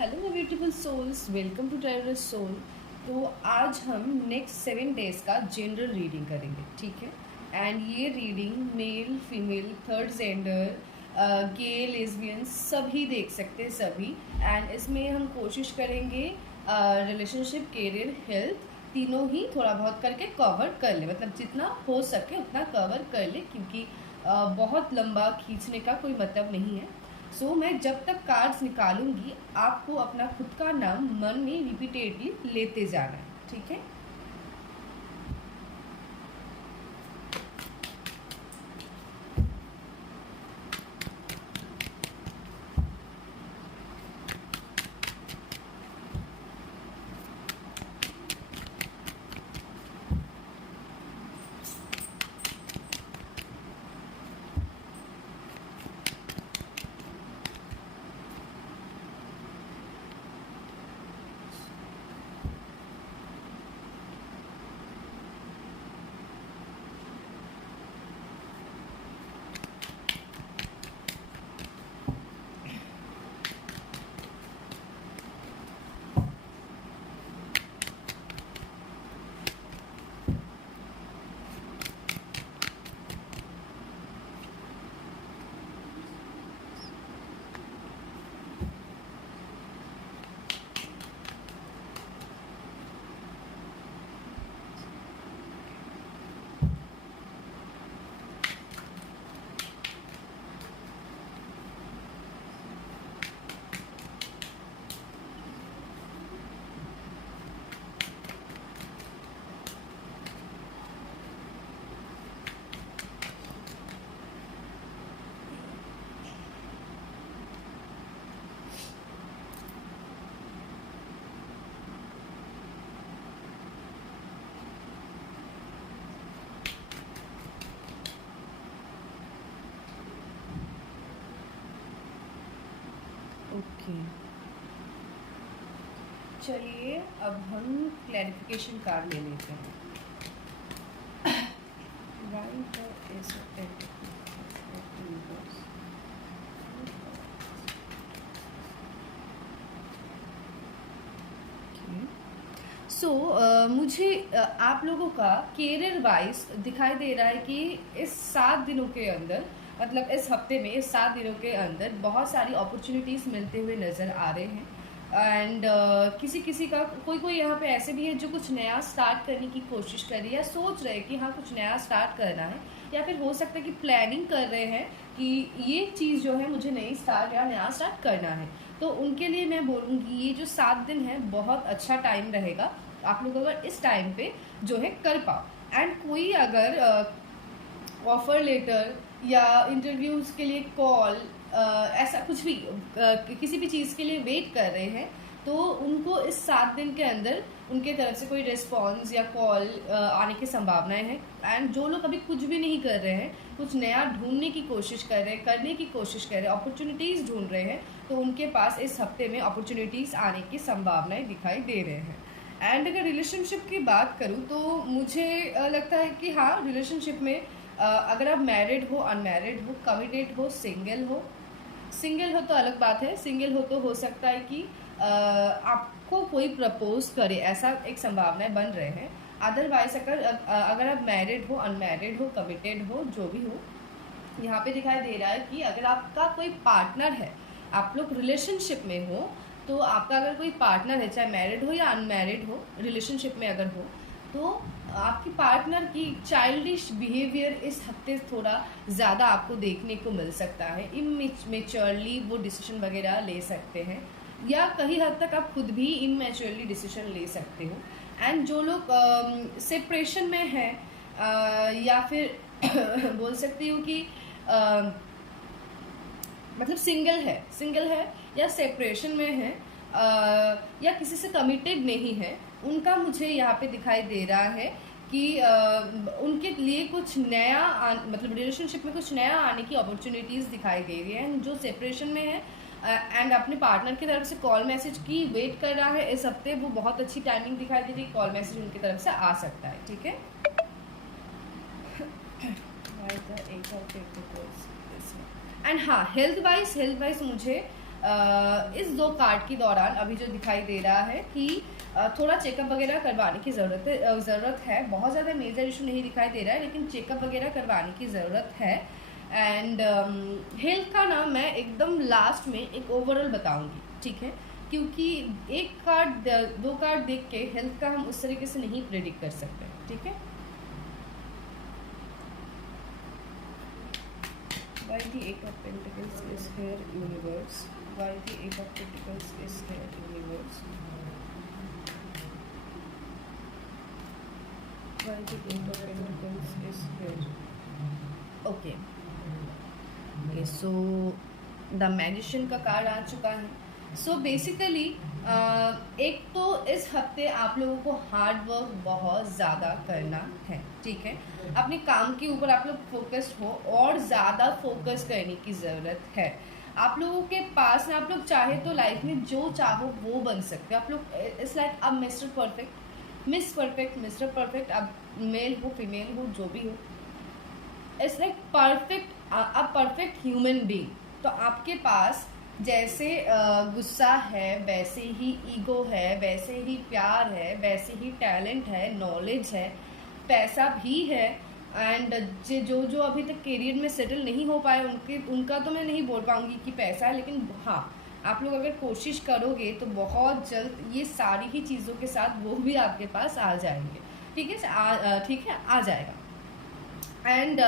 Hello beautiful souls, welcome to traveller soul. तो आज हम नेक्स्ट 7 डेज का जनरल रीडिंग करेंगे, ठीक है। एंड ये reading male, female, third gender, gay, lesbian सभी देख सकते हैं, सभी। एंड इसमें हम कोशिश करेंगे रिलेशनशिप, कैरियर, हेल्थ तीनों ही थोड़ा बहुत करके कवर कर ले, मतलब जितना हो सके उतना कवर कर ले, क्योंकि बहुत लंबा खींचने का कोई मतलब नहीं है। सो मैं जब तक कार्ड्स निकालूंगी आपको अपना खुद का नाम मन में रिपीटेडली लेते जाना है, ठीक है। ओके, चलिए अब हम क्लैरिफिकेशन कार्ड ले लेते हैं। मुझे आप लोगों का कैरियर वाइज दिखाई दे रहा है कि इस 7 दिनों के अंदर, मतलब इस हफ्ते में, इस 7 दिनों के अंदर बहुत सारी अपॉर्चुनिटीज़ मिलते हुए नज़र आ रहे हैं। एंड किसी किसी का, कोई यहाँ पे ऐसे भी है जो कुछ नया स्टार्ट करने की कोशिश कर रही है या सोच रहे हैं कि हाँ कुछ नया स्टार्ट करना है, या फिर हो सकता है कि प्लानिंग कर रहे हैं कि ये चीज़ जो है मुझे नई स्टार्ट या नया स्टार्ट करना है। तो उनके लिए मैं बोलूँगी ये जो 7 दिन है बहुत अच्छा टाइम रहेगा, आप लोग अगर इस टाइम पे जो है कर पाओ। एंड कोई अगर ऑफर लेटर या इंटरव्यूज़ के लिए कॉल, ऐसा कुछ भी किसी भी चीज़ के लिए वेट कर रहे हैं, तो उनको इस 7 दिन के अंदर उनके तरफ से कोई रिस्पॉन्स या कॉल आने की संभावनाएं हैं। एंड जो लोग अभी कुछ भी नहीं कर रहे हैं, कुछ नया ढूंढने की कोशिश कर रहे हैं, करने की कोशिश कर रहे हैं, अपॉर्चुनिटीज़ ढूंढ रहे हैं, तो उनके पास इस हफ्ते में अपॉर्चुनिटीज़ आने की संभावनाएं दिखाई दे रहे हैं। एंड अगर रिलेशनशिप की बात करूँ तो मुझे लगता है कि हाँ, रिलेशनशिप में अगर आप मैरिड हो, अनमैरिड हो, कमिटेड हो, सिंगल हो तो अलग बात है। सिंगल हो तो हो सकता है कि आपको कोई प्रपोज करे, ऐसा एक संभावनाएं बन रहे हैं। अदरवाइज अगर आप मैरिड हो, अनमैरिड हो, कमिटेड हो, जो भी हो, यहाँ पे दिखाई दे रहा है कि अगर आपका कोई पार्टनर है, आप लोग रिलेशनशिप में हो, तो आपका अगर कोई पार्टनर है, चाहे मैरिड हो या अनमैरिड हो, रिलेशनशिप में अगर हो, तो आपकी पार्टनर की चाइल्डिश बिहेवियर इस हफ्ते थोड़ा ज़्यादा आपको देखने को मिल सकता है। इमेच्योरली वो डिसीजन वगैरह ले सकते हैं, या कहीं हद तक आप खुद भी इमेच्योरली डिसीजन ले सकते हो। एंड जो लोग सेपरेशन में हैं, या फिर बोल सकती हूँ कि मतलब सिंगल है या सेपरेशन में है, या किसी से कमिटेड नहीं है, उनका मुझे यहाँ पे दिखाई दे रहा है कि उनके लिए कुछ नया मतलब रिलेशनशिप में कुछ नया आने की अपॉर्चुनिटीज़ दिखाई दे रही है। जो सेपरेशन में है एंड अपने पार्टनर की तरफ से कॉल मैसेज की वेट कर रहा है इस हफ्ते, वो बहुत अच्छी टाइमिंग दिखाई दे रही है, कॉल मैसेज उनकी तरफ से आ सकता है, ठीक है। एंड हाँ, हेल्थ वाइज मुझे इस 2 कार्ड के दौरान अभी जो दिखाई दे रहा है कि थोड़ा चेकअप वगैरह करवाने की ज़रूरत है। बहुत ज़्यादा मेजर इशू नहीं दिखाई दे रहा है, लेकिन चेकअप वगैरह करवाने की ज़रूरत है। एंड हेल्थ का ना मैं एकदम लास्ट में एक ओवरऑल बताऊंगी, ठीक है, क्योंकि एक कार्ड 2 कार्ड देख के हेल्थ का हम उस तरीके से नहीं प्रेडिक्ट कर सकते, ठीक है। Why the Eight of Pentacles is here, universe? Why the Eight of Pentacles is here, universe? Why the Eight of Pentacles is here? Okay. Okay, so the Magician का कार्ड आ चुका है। सो बेसिकली एक तो इस हफ्ते आप लोगों को हार्ड वर्क बहुत ज़्यादा करना है, ठीक है। अपने काम के ऊपर आप लोग फोकस्ड हो और ज़्यादा फोकस करने की ज़रूरत है। आप लोगों के पास ना, आप लोग चाहे तो लाइफ में जो चाहो वो बन सकते हो। आप लोग इट्स लाइक अब mister perfect, miss perfect, mister perfect, अब मेल हो फीमेल हो जो भी हो, इट्स लाइक परफेक्ट, अब परफेक्ट ह्यूमन बीइंग। तो आपके पास जैसे गुस्सा है, वैसे ही ईगो है, वैसे ही प्यार है, वैसे ही टैलेंट है, नॉलेज है, पैसा भी है। एंड जो अभी तक करियर में सेटल नहीं हो पाए उनका तो मैं नहीं बोल पाऊंगी कि पैसा है, लेकिन हाँ, आप लोग अगर कोशिश करोगे तो बहुत जल्द ये सारी ही चीज़ों के साथ वो भी आपके पास आ जाएंगे, ठीक है, ठीक है, आ जाएगा। एंड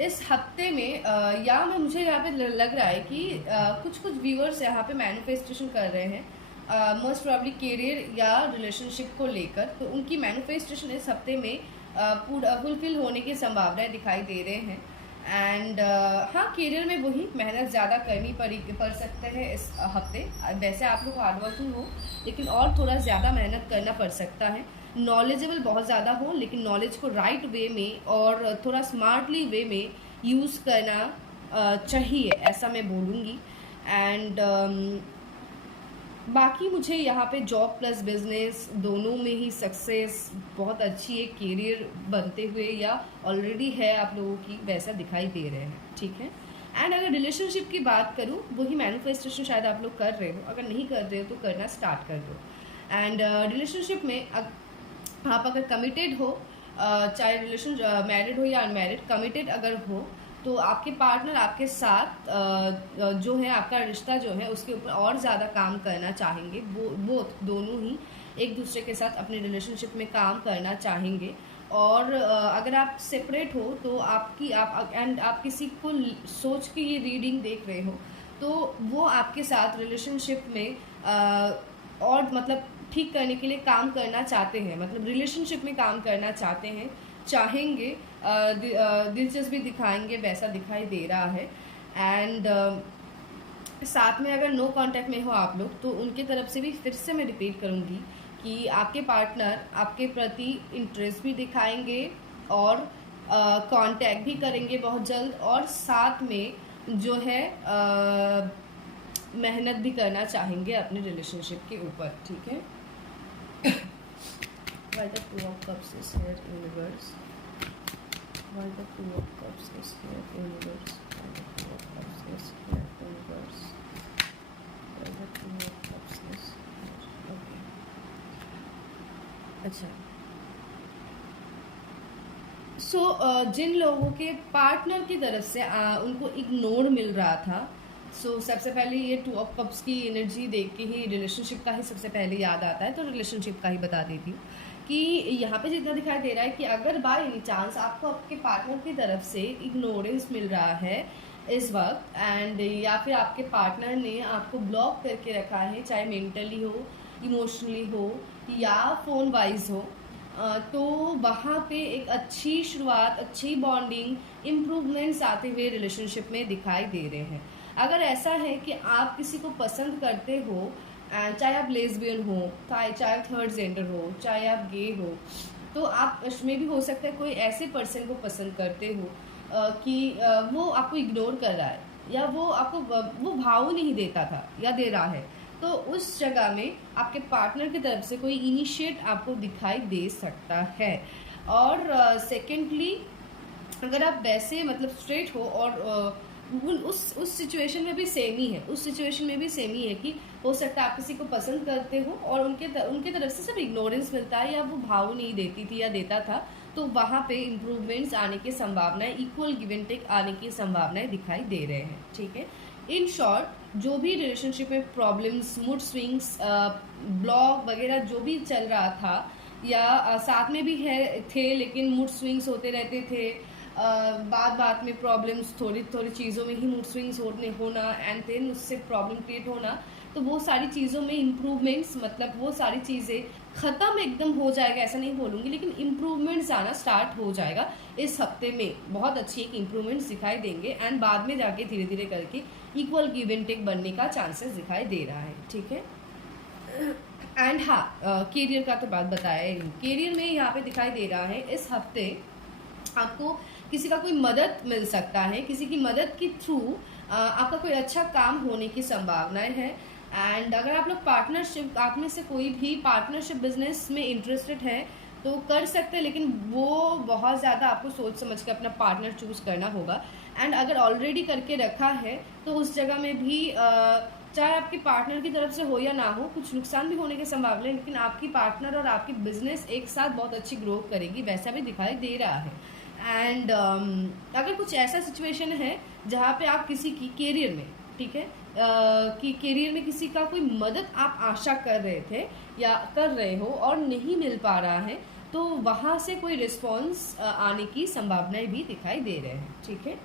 इस हफ्ते में या मुझे यहाँ पे लग रहा है कि कुछ व्यूअर्स यहाँ पे मैनिफेस्टेशन कर रहे हैं मोस्ट प्रॉब्ली करियर या रिलेशनशिप को लेकर, तो उनकी मैनिफेस्टेशन इस हफ्ते में पूरा फुलफिल होने की संभावनाएं दिखाई दे रहे हैं। एंड हाँ, करियर में वही मेहनत ज़्यादा करनी पड़ सकते हैं इस हफ्ते। वैसे आप लोग हार्डवर्किंग हो, लेकिन और थोड़ा ज़्यादा मेहनत करना पड़ सकता है। नॉलेजेबल बहुत ज़्यादा हो, लेकिन नॉलेज को राइट वे में और थोड़ा स्मार्टली वे में यूज़ करना चाहिए, ऐसा मैं बोलूँगी। एंड बाकी मुझे यहाँ पे जॉब प्लस बिजनेस दोनों में ही सक्सेस बहुत अच्छी है, करियर बनते हुए या ऑलरेडी है आप लोगों की, वैसा दिखाई दे रहे हैं, ठीक है। एंड अगर रिलेशनशिप की बात करूँ, वही मैनिफेस्टेशन शायद आप लोग कर रहे हो, अगर नहीं कर रहे हो तो करना स्टार्ट कर दो। एंड रिलेशनशिप में आप अगर कमिटेड हो, चाहे रिलेशन मैरिड हो या अनमैरिड, कमिटेड अगर हो तो आपके पार्टनर आपके साथ जो है, आपका रिश्ता जो है उसके ऊपर और ज़्यादा काम करना चाहेंगे। वो दोनों ही एक दूसरे के साथ अपने रिलेशनशिप में काम करना चाहेंगे। और अगर आप सेपरेट हो तो आप किसी को सोच के ये रीडिंग देख रहे हो तो वो आपके साथ रिलेशनशिप में और मतलब ठीक करने के लिए काम करना चाहते हैं, मतलब रिलेशनशिप में काम करना चाहते हैं, चाहेंगे, दिलचस्पी दिखाएंगे, वैसा दिखाई दे रहा है। एंड साथ में अगर नो कांटेक्ट में हो आप लोग, तो उनके तरफ से भी फिर से मैं रिपीट करूँगी कि आपके पार्टनर आपके प्रति इंटरेस्ट भी दिखाएंगे और कांटेक्ट भी करेंगे बहुत जल्द, और साथ में जो है मेहनत भी करना चाहेंगे अपने रिलेशनशिप के ऊपर, ठीक है। Why the Two of Cups is here, universe? Why the Two of Cups is here, universe? Why the Two of Cups is here, universe? Why the Two of Cups is here? Okay. अच्छा, सो जिन लोगों के partner की तरफ से उनको ignore मिल रहा था, सबसे पहले ये 2 ऑफ कप्स की एनर्जी देख के ही रिलेशनशिप का ही सबसे पहले याद आता है, तो रिलेशनशिप का ही बता देती हूँ कि यहाँ पे जितना दिखाई दे रहा है कि अगर बाय एनी चांस आपको आपके पार्टनर की तरफ से इग्नोरेंस मिल रहा है इस वक्त, एंड या फिर आपके पार्टनर ने आपको ब्लॉक करके रखा है, चाहे मेंटली हो, इमोशनली हो या फ़ोन वाइज हो, तो वहाँ पे एक अच्छी शुरुआत, अच्छी बॉन्डिंग, इम्प्रूवमेंट्स आते हुए रिलेशनशिप में दिखाई दे रहे हैं। अगर ऐसा है कि आप किसी को पसंद करते हो, चाहे आप लेस्बियन हो, चाहे थर्ड जेंडर हो, चाहे आप गे हो, तो आप इसमें भी हो सकता है कोई ऐसे पर्सन को पसंद करते हो कि वो आपको इग्नोर कर रहा है या वो आपको वो भाव नहीं देता था या दे रहा है, तो उस जगह में आपके पार्टनर की तरफ से कोई इनिशिएट आपको दिखाई दे सकता है। और सेकेंडली, अगर आप वैसे मतलब स्ट्रेट हो और उस सिचुएशन में भी सेम ही है, उस सिचुएशन में भी सेम ही है कि हो सकता है आप किसी को पसंद करते हो और उनके तरफ से सिर्फ इग्नोरेंस मिलता है या वो भाव नहीं देती थी या देता था, तो वहाँ पे इम्प्रूवमेंट्स आने की संभावनाएं, इक्वल गिव एंड टेक आने की संभावनाएं दिखाई दे रहे हैं। ठीक है, इन शॉर्ट जो भी रिलेशनशिप में प्रॉब्लम्स, मूड स्विंग्स, ब्लॉक वगैरह जो भी चल रहा था या साथ में भी थे लेकिन मूड स्विंग्स होते रहते थे, बात में प्रॉब्लम्स, थोड़ी थोड़ी चीज़ों में ही मूड स्विंग्स होना एंड देन उससे प्रॉब्लम क्रिएट होना, तो वो सारी चीज़ों में इम्प्रूवमेंट्स, मतलब वो सारी चीज़ें ख़त्म एकदम हो जाएगा ऐसा नहीं बोलूँगी, लेकिन इम्प्रूवमेंट्स आना स्टार्ट हो जाएगा इस हफ्ते में। बहुत अच्छी एक इम्प्रूवमेंट्स दिखाई देंगे एंड बाद में जाके धीरे धीरे करके इक्वल गिव एंड टेक बनने का चांसेस दिखाई दे रहा है। ठीक है, एंड हाँ, कैरियर का तो बात बताया ही। कैरियर में यहाँ पे दिखाई दे रहा है इस हफ्ते आपको किसी का कोई मदद मिल सकता है, किसी की मदद के थ्रू आपका कोई अच्छा काम होने की संभावनाएं है। एंड अगर आप लोग पार्टनरशिप, आप में से कोई भी पार्टनरशिप बिजनेस में इंटरेस्टेड है तो कर सकते हैं, लेकिन वो बहुत ज़्यादा आपको सोच समझ के अपना पार्टनर चूज़ करना होगा। एंड अगर ऑलरेडी करके रखा है तो उस जगह में भी चाहे आपके पार्टनर की तरफ से हो या ना हो, कुछ नुकसान भी होने की संभावना है, लेकिन आपकी पार्टनर और आपकी बिजनेस एक साथ बहुत अच्छी ग्रो करेगी, वैसा भी दिखाई दे रहा है। एंड अगर कुछ ऐसा सिचुएशन है जहाँ पे आप किसी की कैरियर में, ठीक है, कि कैरियर में किसी का कोई मदद आप आशा कर रहे थे या कर रहे हो और नहीं मिल पा रहा है, तो वहाँ से कोई रिस्पॉन्स आने की संभावनाएं भी दिखाई दे रहे हैं। ठीक है,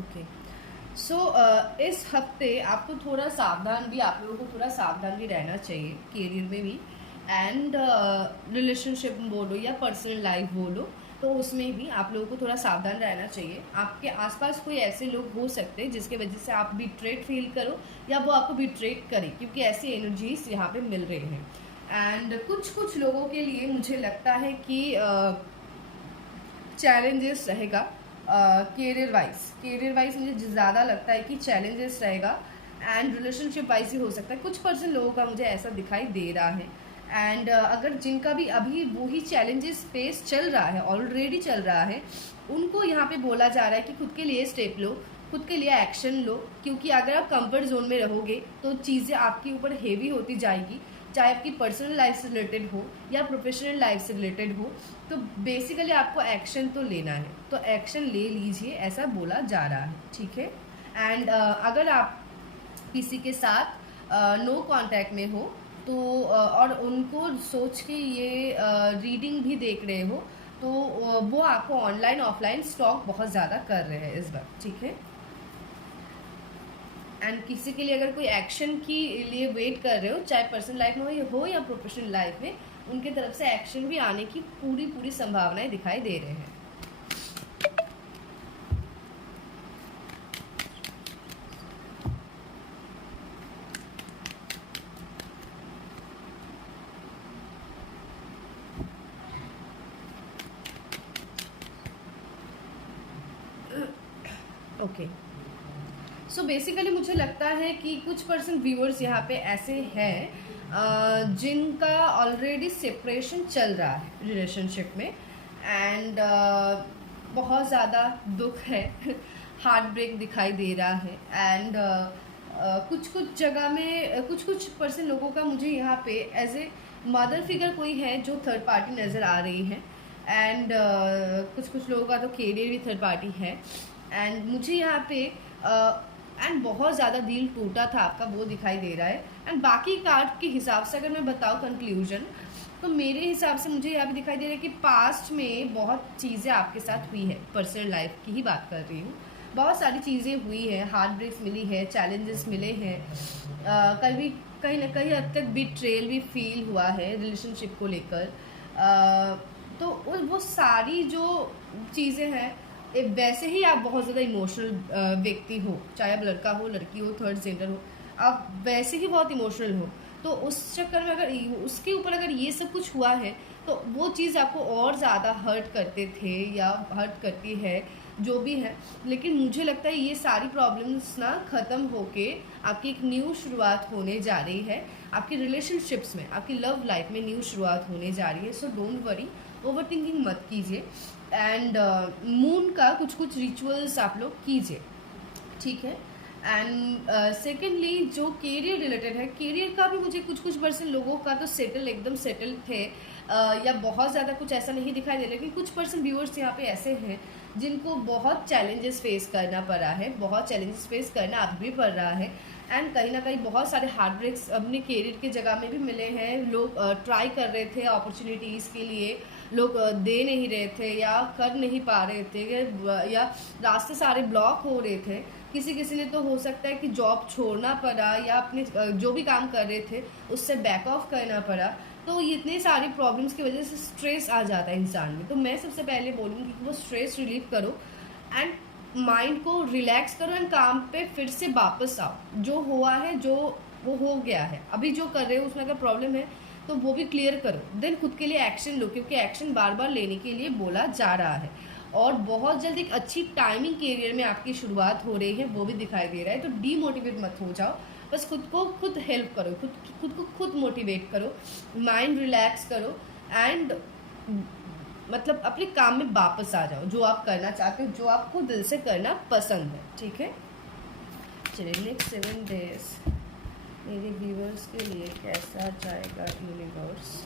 ओके। सो इस हफ्ते आपको थोड़ा सावधान भी, आप लोगों को थोड़ा सावधान भी रहना चाहिए कैरियर में भी, एंड रिलेशनशिप बोलो या पर्सनल लाइफ बोलो, तो उसमें भी आप लोगों को थोड़ा सावधान रहना चाहिए। आपके आसपास कोई ऐसे लोग हो सकते हैं जिसके वजह से आप बिट्रेट फील करो या वो आपको बिट्रेट करें, क्योंकि ऐसी एनर्जीज यहाँ पे मिल रहे हैं। एंड कुछ लोगों के लिए मुझे लगता है कि चैलेंजेस रहेगा कैरियर वाइज मुझे ज़्यादा लगता है कि चैलेंजेस रहेगा, एंड रिलेशनशिप वाइज ही हो सकता है। कुछ पर्सन लोगों का मुझे ऐसा दिखाई दे रहा है। एंड अगर जिनका भी अभी वही चैलेंजेस फेस चल रहा है, ऑलरेडी चल रहा है, उनको यहाँ पे बोला जा रहा है कि खुद के लिए स्टेप लो, खुद के लिए एक्शन लो, क्योंकि अगर आप कंफर्ट जोन में रहोगे तो चीज़ें आपके ऊपर हेवी होती जाएगी, चाहे आपकी पर्सनल लाइफ से रिलेटेड हो या प्रोफेशनल लाइफ से रिलेटेड हो। तो बेसिकली आपको एक्शन तो लेना है, तो एक्शन ले लीजिए, ऐसा बोला जा रहा है। ठीक है, एंड अगर आप किसी के साथ नो कांटेक्ट में हो तो और उनको सोच के ये रीडिंग भी देख रहे हो, तो वो आपको ऑनलाइन ऑफलाइन स्टॉक बहुत ज़्यादा कर रहे हैं इस वक्त। ठीक है, एंड किसी के लिए अगर कोई एक्शन के लिए वेट कर रहे हो, चाहे पर्सनल लाइफ में हो या प्रोफेशनल लाइफ में, उनके तरफ से एक्शन भी आने की पूरी संभावनाएं दिखाई दे रहे हैं। ओके, सो बेसिकली मुझे लगता है कि कुछ पर्सन व्यूअर्स यहाँ पे ऐसे हैं जिनका ऑलरेडी सेपरेशन चल रहा है रिलेशनशिप में, एंड बहुत ज़्यादा दुख है हार्ट ब्रेक दिखाई दे रहा है। एंड कुछ जगह में कुछ पर्सन लोगों का मुझे यहाँ पे एज ए मदर फिगर कोई है जो थर्ड पार्टी नज़र आ रही है, एंड कुछ लोगों का तो कैरियर भी थर्ड पार्टी है। एंड मुझे यहाँ पे एंड बहुत ज़्यादा दिल टूटा था आपका, वो दिखाई दे रहा है। एंड बाकी कार्ड के हिसाब से अगर मैं बताऊँ कंक्लूजन, तो मेरे हिसाब से मुझे यहाँ पे दिखाई दे रहा है कि पास्ट में बहुत चीज़ें आपके साथ हुई है, पर्सनल लाइफ की ही बात कर रही हूँ, बहुत सारी चीज़ें हुई हैं, हार्ट ब्रेक्स मिली है, चैलेंजेस मिले हैं, कभी कहीं ना कहीं हद तक बिट्रेल भी फील हुआ है रिलेशनशिप को लेकर। तो वो सारी जो चीज़ें हैं, वैसे ही आप बहुत ज़्यादा इमोशनल व्यक्ति हो, चाहे आप लड़का हो, लड़की हो, थर्ड जेंडर हो, आप वैसे ही बहुत इमोशनल हो, तो उस चक्कर में अगर उसके ऊपर अगर ये सब कुछ हुआ है तो तो वो चीज़ आपको और ज़्यादा हर्ट करते थे या हर्ट करती है, जो भी है। लेकिन मुझे लगता है ये सारी प्रॉब्लम्स ना ख़त्म होके आपकी एक न्यू शुरुआत होने जा रही है, आपकी रिलेशनशिप्स में, आपकी लव लाइफ में न्यू शुरुआत होने जा रही है। So don't worry, over thinking मत कीजिए। एंड मून का कुछ कुछ रिचुअल्स आप लोग कीजिए, ठीक है। एंड सेकेंडली जो कैरियर रिलेटेड है, कैरियर का भी मुझे कुछ कुछ परसेंट लोगों का तो सेटल, एकदम सेटल थे, या बहुत ज़्यादा कुछ ऐसा नहीं दिखाई दे रहा, लेकिन कुछ परसेंट व्यूअर्स यहाँ पे ऐसे हैं जिनको बहुत चैलेंजेस फेस करना पड़ा है, बहुत चैलेंजेस फेस करना अब भी पड़ रहा है। एंड कहीं ना कहीं बहुत सारे हार्ट ब्रेक्स अपने कैरियर के जगह में भी मिले हैं। लोग ट्राई कर रहे थे अपॉर्चुनिटीज़ के लिए, लोग दे नहीं रहे थे या कर नहीं पा रहे थे, या रास्ते सारे ब्लॉक हो रहे थे। किसी किसी ने तो हो सकता है कि जॉब छोड़ना पड़ा या अपने जो भी काम कर रहे थे उससे बैक ऑफ करना पड़ा। तो ये इतने सारी प्रॉब्लम्स की वजह से स्ट्रेस आ जाता है इंसान में। तो मैं सबसे पहले बोलूँगी कि वो स्ट्रेस रिलीव करो एंड माइंड को रिलैक्स करो एंड काम पे फिर से वापस आओ। जो हुआ है, जो वो हो गया है, अभी जो कर रहे हो उसमें अगर प्रॉब्लम है तो वो भी क्लियर करो, देन खुद के लिए एक्शन लो, क्योंकि एक्शन बार बार लेने के लिए बोला जा रहा है। और बहुत जल्द एक अच्छी टाइमिंग कैरियर में आपकी शुरुआत हो रही है, वो भी दिखाई दे रहा है। तो डीमोटिवेट मत हो जाओ, बस खुद को खुद हेल्प करो, खुद को खुद मोटिवेट करो, माइंड रिलैक्स करो एंड मतलब अपने काम में वापस आ जाओ, जो आप करना चाहते हो, जो आपको दिल से करना पसंद है, ठीक है। चलिए, नेक्स्ट 7 डेज मेरे व्यूअर्स के लिए कैसा जाएगा यूनिवर्स।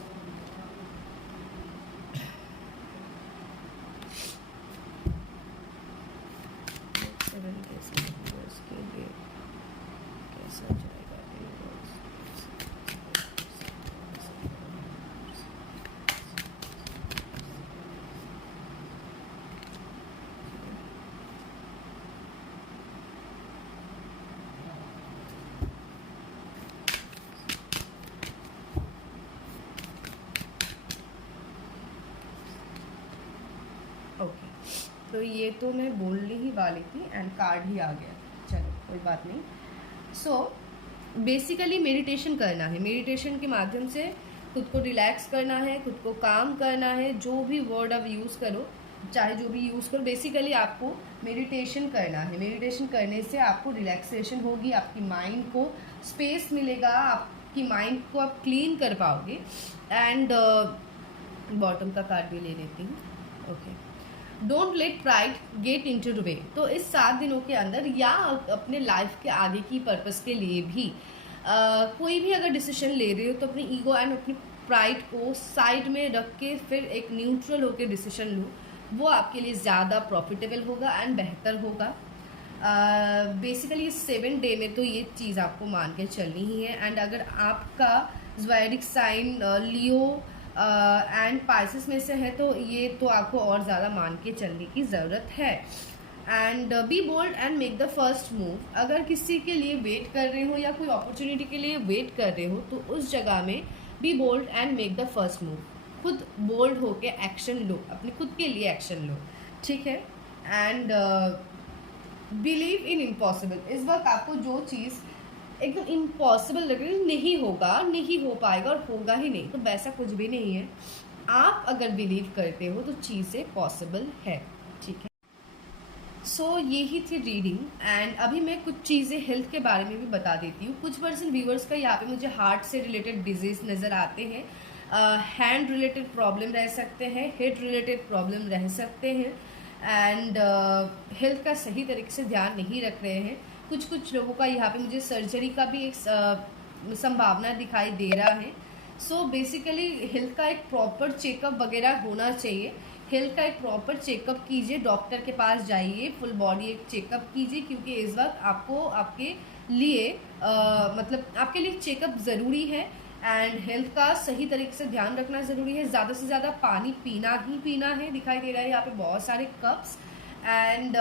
के लिए कैसा जाएगा यूनिवर्स। ओके, तो ये तो मैं बोलने ही वाली थी एंड कार्ड ही आ गया। चलो कोई बात नहीं। सो बेसिकली मेडिटेशन करना है, मेडिटेशन के माध्यम से खुद को रिलैक्स करना है, खुद को काम करना है। जो भी वर्ड आप यूज़ करो, चाहे जो भी यूज़ करो, बेसिकली आपको मेडिटेशन करना है। मेडिटेशन करने से आपको रिलैक्सेशन होगी, आपकी माइंड को स्पेस मिलेगा, आपकी माइंड को आप क्लीन कर पाओगे। एंड बॉटम का कार्ड भी ले लेती हूँ। Okay, don't let pride get into the way. तो इस 7 दिनों के अंदर या अपने लाइफ के आगे की पर्पस के लिए भी कोई भी अगर डिसीजन ले रहे हो तो अपनी ईगो एंड अपनी प्राइड को साइड में रख के फिर एक न्यूट्रल होकर डिसीजन लो, वो आपके लिए ज़्यादा प्रॉफिटेबल होगा एंड बेहतर होगा। बेसिकली 7 डे में तो ये चीज़ आपको मान के चलनी ही है। एंड अगर आपका zodiac sign Leo and Pisces में से है तो ये तो आपको और ज़्यादा मान के चलने की ज़रूरत है। And be bold and make the first move. अगर किसी के लिए वेट कर रहे हो या कोई अपॉर्चुनिटी के लिए वेट कर रहे हो तो उस जगह में be bold and make the first move. खुद बोल्ड होके एक्शन लो, अपने खुद के लिए एक्शन लो, ठीक है। And believe in impossible. इस वक्त आपको जो चीज़ एकदम इम्पॉसिबल लग रही है, नहीं होगा, नहीं हो पाएगा और होगा ही नहीं, तो वैसा कुछ भी नहीं है। आप अगर बिलीव करते हो तो चीज़ें पॉसिबल है, ठीक है। सो यही थी रीडिंग। एंड अभी मैं कुछ चीज़ें हेल्थ के बारे में भी बता देती हूँ। कुछ पर्सन व्यूअर्स का यहाँ पे मुझे हार्ट से रिलेटेड डिजीज नज़र आते हैं, हैंड रिलेटेड प्रॉब्लम रह सकते हैं, हेड रिलेटेड प्रॉब्लम रह सकते हैं एंड हेल्थ का सही तरीके से ध्यान नहीं रख रहे हैं। कुछ कुछ लोगों का यहाँ पे मुझे सर्जरी का भी एक संभावना दिखाई दे रहा है। सो बेसिकली हेल्थ का एक प्रॉपर चेकअप वगैरह होना चाहिए। हेल्थ का एक प्रॉपर चेकअप कीजिए, डॉक्टर के पास जाइए, फुल बॉडी एक चेकअप कीजिए, क्योंकि इस वक्त आपको आपके लिए मतलब आपके लिए चेकअप ज़रूरी है। एंड हेल्थ का सही तरीके से ध्यान रखना ज़रूरी है। ज़्यादा से ज़्यादा पानी पीना ही पीना है। दिखाई दे रहा है यहाँ पे बहुत सारे कप्स। एंड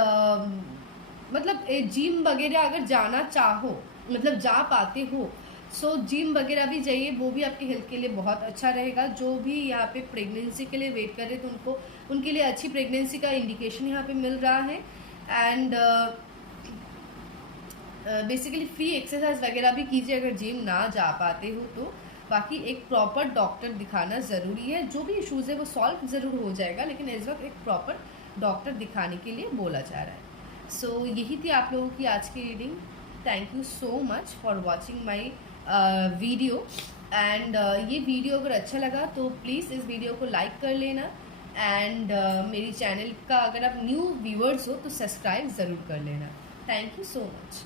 मतलब जिम वगैरह अगर जाना चाहो, मतलब जा पाते हो, सो जिम वगैरह भी जाइए, वो भी आपकी हेल्थ के लिए बहुत अच्छा रहेगा। जो भी यहाँ पे प्रेगनेंसी के लिए वेट कर रहे थे उनको, उनके लिए अच्छी प्रेगनेंसी का इंडिकेशन यहाँ पे मिल रहा है। एंड बेसिकली फ्री एक्सरसाइज वगैरह भी कीजिए अगर जिम ना जा पाते हो तो। बाकी एक प्रॉपर डॉक्टर दिखाना ज़रूरी है। जो भी इश्यूज़ है वो सॉल्व ज़रूर हो जाएगा, लेकिन इस वक्त एक प्रॉपर डॉक्टर दिखाने के लिए बोला जा रहा है। सो यही थी आप लोगों की आज की reading. Thank you so much for watching my video. And ये वीडियो अगर अच्छा लगा तो प्लीज़ इस वीडियो को लाइक कर लेना। एंड मेरी चैनल का अगर आप न्यू व्यूअर्स हो तो सब्सक्राइब ज़रूर कर लेना। Thank you so much.